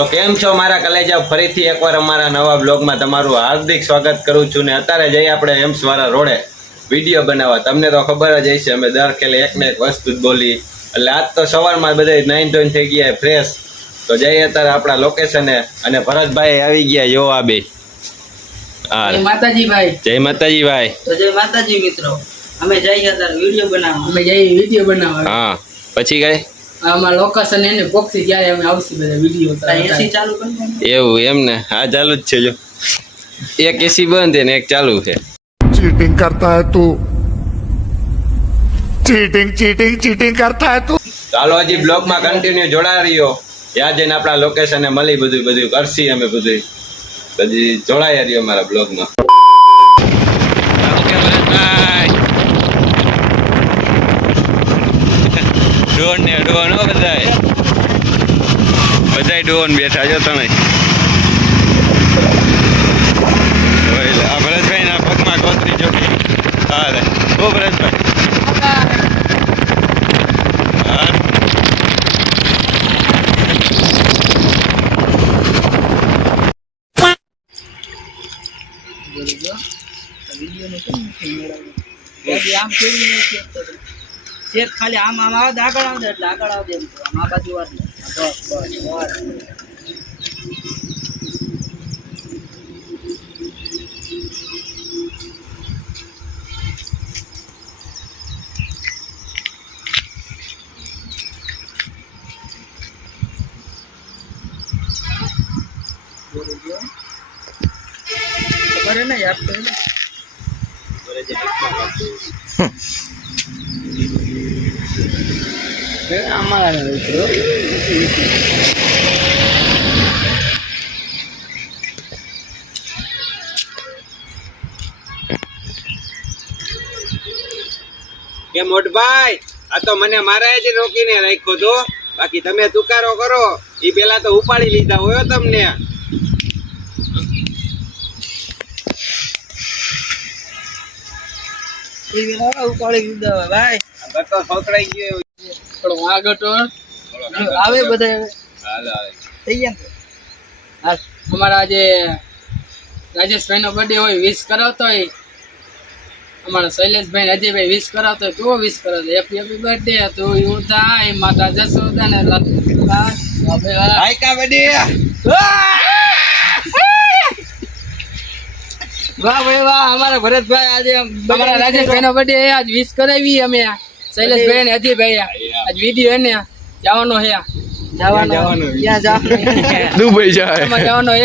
તો કેમ છો મારા કલેજા, ફરીથી એકવાર અમારા નવા બ્લોગમાં તમારું હાર્દિક સ્વાગત કરું છું ને અત્યારે જઈએ આપણે એમ્સ વાળા રોડે વિડીયો બનાવવા. તમને તો ખબર જ હશે, અમે દર ખેલે એક ને એક વસ્તુ જ બોલી. એટલે આજ તો સવારમાં બધા 9 થઈ ગયા ફ્રેશ. તો જઈએ અત્યારે આપણા લોકેશને અને ભરતભાઈ આવી ગયા. જો આ બે જય માતાજી ભાઈ. જય માતાજી ભાઈ. તો જય માતાજી મિત્રો. અમે જઈએ અત્યારે વિડીયો બનાવવા. હા, પછી કઈ આમાં લોકેશન એને પોક્ષી ત્યારે અમે આવશે બધા વિડીયો. એસી ચાલુ કરી એવું એમ ને? હા ચાલુ જ છે. જો એક એસી બંધ છે ને એક ચાલુ છે. चीटिंग करता है तू, चीटिंग करता है तू. ચાલો હજી બ્લોગમાં કન્ટિન્યુ જોડા રહ્યો. ત્યાં જઈને આપણા લોકેશને મળી બધું કરશી અમે બધું. હજી જોડાયા રહ્યો મારા બ્લોગમાં. ડોન ને ડોન હો બધાય ડોન બેઠા છો તમે. આ ભરતભાઈ ના પગમાં કોતરી જોડી. હા રે ઓ ભરતભાઈ. ખાલી આમ આમ આવે આગળ આવજે એટલે આગળ આવજે એમ આ બાજુ બસ खबर है ना यार तो हमारा मित्रों કે મોટભાઈ, આ તો મને મારા જ રોકીને રાખ્યો તો. બાકી તમે તુકારો કરો એ પેલા તો ઉપાડી લીધા હોય તમને. ઉપાડી દીધા ભાઈ. ગટો સોતરાઈ ગયો. થોડો આગળ તો આવે બધા થઈ ગયા. હા, અમારા આજે રાજેશભાઈ નો બર્થડે હોય, વિશ કરાવતો હોય. અમારા શૈલેષભાઈ અજયભાઈ વિશ કરાવતો હોય. કેવો વિશ કરાવતો? હેપી બર્થડે તો યુ થાય માતા જશોદા ને હાઈકા બડે. વાહ ભાઈ વાહ. અમારા ભરતભાઈ આજે અમારા રાજેશભાઈ નો બર્થડે આજ વિશ કરાવી અમે. શૈલેષભાઈ ને અજયભાઈ આજ વિડીયો એને જવાનો હે. दुबई जाए. જવાનો હે.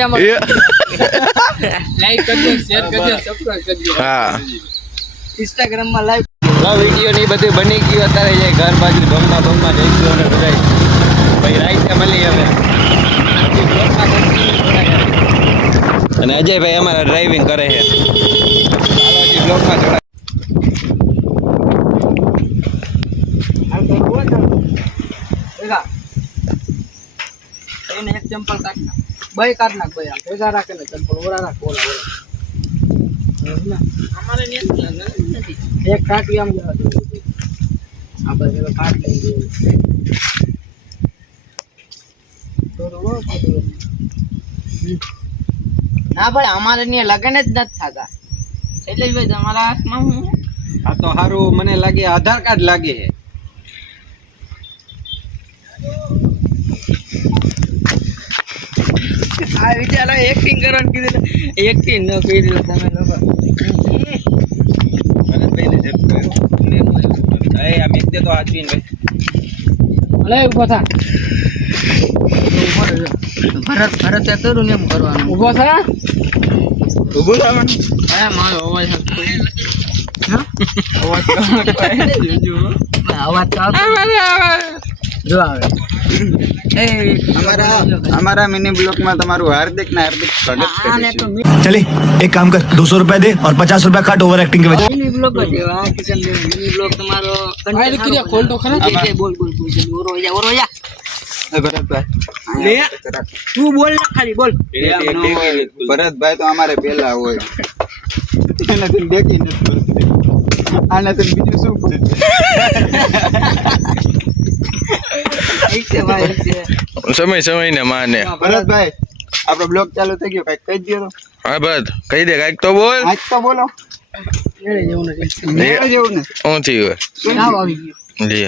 લાઈક કરજો, શેર કરજો, સબસ્ક્રાઇબ કરજો. हाँ. ઇન્સ્ટાગ્રામ માં લાઈવ વિડીયો ની બધું બની ગયું. અત્યારે જાય ઘર બાજુ ગમમાં જઈશું અને બધા ભાઈ રાઈટ મળી અમે. અને અજયભાઈ અમારા ડ્રાઇવિંગ કરે છે. ચાલો હજી બ્લોગમાં જોડાય. એને એક ચંપલ કાઢ નાખ. બે કાઢ નાખ ભાઈ. ભેગા રાખે ને ચંપલ ઓરા રાખ. ઓલા અમારે નથી. એક કાઢી આમ જવા દે. આ બધું કાઢ લઈ ગયો. ના ભાઈ, અમારે ત્યાં લગન જ નથી થતા. એટલે ભાઈ તમારા હાથમાં હું આ તો સારું મને લાગે આધાર કાર્ડ લાગે છે. આ વિચાર એક્ટિંગ કરવાનું કીધું. એક્ટિંગ ન કરી તમે લોકો. ભરતભાઈને જેમ કહ્યું એ આ મેક દે તો આચવીને ભાઈ. અલે ઉભો થા. ભરત કરું ને એમ કરવાનું. ઉભો થા. ઊભું થવાનું. હા, મારો અવાજ અવાજ જો આવે. हमारा मिनी ब्लॉक में तुम्हारू हार्दिक स्वागत है। चले एक काम कर 200 रुपया दे और 50 रुपया काट ओवर एक्टिंग के वजह. Mini blog kitchen mini blog તમારો કંઈક ક્રિયા ખોલ તો ખરા. બોલ ઓરો જા. भरत भाई ले तू बोल ना, खाली बोल. भरत भाई तो हमारे पहला हुए देखी આને તો બીજું શું પૂછે? ઠીક છે ભાઈ ઠીક છે. સમય ને માને ભરતભાઈ આપણો બ્લોગ ચાલુ થઈ ગયો, કઈક કહી દો તો. હા બસ કહી દે કાંઈક તો બોલ. આજ તો બોલો. મેળે જેવું નથી. મેળો જેવું ને. શું થયું તાવ આવી ગયો. લે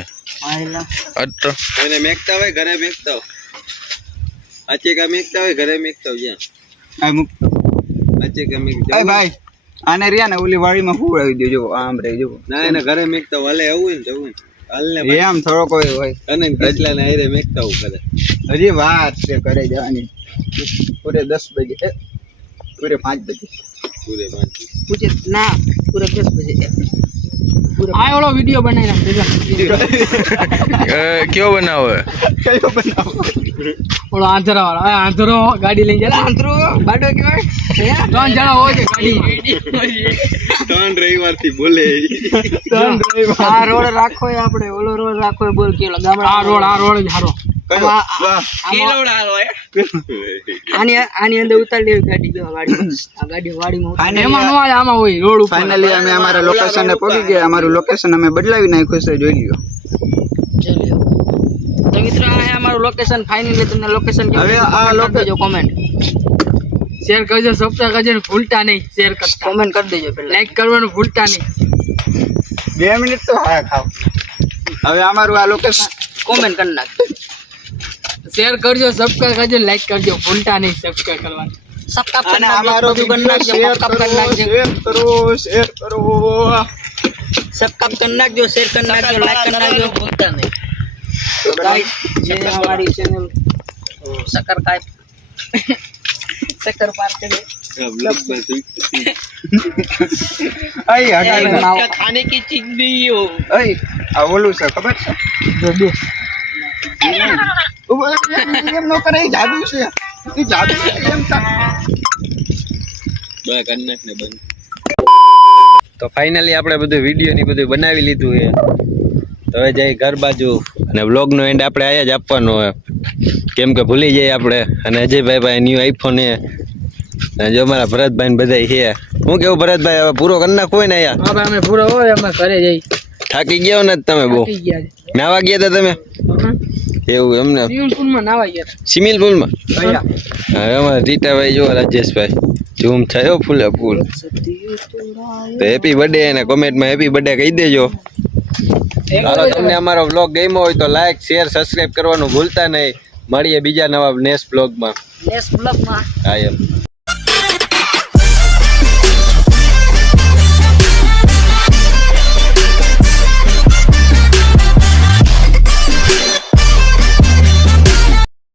આયલા. અટ એને મેકતા હોય ઘરે મેકતા હોય, આચેકા મેકતા હોય ઘરે મેકતા હોય, જ્યાં આ મુક. આચેકા મેક એ ભાઈ આને રહ્યા ને ઓલી વાડીમાં ફૂવડાવી દેજો. આમ રહી જવો. ના એને ઘરે મેકતા હોય, હલે આવું ને જવું હાલ ને એમ થોડો કોઈ હોય. અને કેટલા ને આયરે મેકતા હોય ઘરે. હજી વાત છે ઘરે જવાની. પૂરે 10 બજે પૂરે 5 બજે. પૂરે 5 પૂછે ના પૂરે 10 બજે. આ ઓલો વિડિયો બનાવી નાખ. કયો બનાવે કયો બનાવો? ઓલો આંધરા વાળો. આ આંધરો ગાડી લઈને જાય. આંધરો બાડો કહેવાય. 3 જણા હોય છે ગાડીમાં. 3 રવિવાર થી બોલે. આ રોડ રાખો એ આપણે ઓલો રોડ રાખો એ બોલ કેલો ગામડા. આ રોડ જ હારો. કયો? વાહ. આની અંદર ઉતારી લેવી ગાડી. જો ગાડીમાં આ ગાડી વાડીમાં ઉતારી. Finally એમાં નો આવે, આમાં હોય રોડ ઉપર. ફાઇનલી અમે અમારા લોકેશને પહોંચી ગયા. અમારું લોકેશન અમે બદલાવી નાખ્યું છે, જોઈ લ્યો. ચાલ્યો. તો મિત્રો આ છે અમારું લોકેશન. ફાઇનલી તમને લોકેશન હવે આ દેજો કોમેન્ટ. શેર કરજો, સબસ્ક્રાઇબ કરજો ને ભૂલતા નહીં. શેર કરતા કોમેન્ટ કરી દેજો પહેલા. લાઈક કરવાનું ભૂલતા નહીં. 2 મિનિટ તો હા ખાવ. હવે અમારું આ લોકેશન કોમેન્ટ કરી નાખ. શેર કરજો, સબસ્ક્રાઇબ કરજો, લાઈક કરજો, ભૂલતા નહીં સબસ્ક્રાઇબ કરવાનું. સબસ્ક્રાઇબ કરી અને નાખજો, અમારો બધું કરી નાખજો, શેર સબસ્ક્રાઇબ કરી નાખજો. શેર કરો. સબસ્ક્રાઇબ કરી નાખજો, શેર કરી નાખજો, લાઈક કરી નાખજો, ભૂલતા નહીં. તો ગાઈસ જે અમારી ચેનલ સકર કાય સકર પાર કરે બ્લોગ માં અઈ હટાવી ખાને કી ચીજ નહીં હો. અઈ આ ઓલું છે ખબર છે? જો બે એમ નો કરે, એ જાદુ છે. એ જાદુ છે એમ બે કન્નેક ને બંધ. તો ફાઇનલી આપણે બધું વિડીયો ની બધું બનાવી લીધું છે. તો હવે જઈ ઘર બાજુ અને વ્લોગ નો એન્ડ આપણે આયા જ આપવાનો હોય, કેમ કે ભૂલી જઈએ આપણે. અને અજયભાઈ પાસે ન્યુ આઈફોન છે અને જો અમારા ભરતભાઈ ને બધા છે. હું કેવું ભરતભાઈ, હવે પૂરો કરી નાખવો હોય ને અહીંયા? હા ભાઈ અમે પૂરો હોય અમે ઘરે જઈ. થાકી ગયા ને તમે બહુ? થઈ ગયા છે. નાવા ગયા હતા તમે? એવું એમને? સ્વિમિંગ પૂલમાં નાવા ગયા. સ્વિમિંગ પુલમાં? હવે અમારા રીટાભાઈ જો રાજેશભાઈ ઝૂમ થયો ફૂલે ફૂલ. તો હેપી બર્થડે અને કોમેન્ટમાં હેપી બર્થડે કહી દેજો. ચાલો, તમને અમારો વ્લોગ ગમ્યો હોય તો લાઈક શેર સબસ્ક્રાઇબ કરવાનું ભૂલતા નહીં. મળીએ બીજા નવા નેક્સ્ટ વ્લોગમાં. નેક્સ્ટ બ્લોગમાં હા એમ.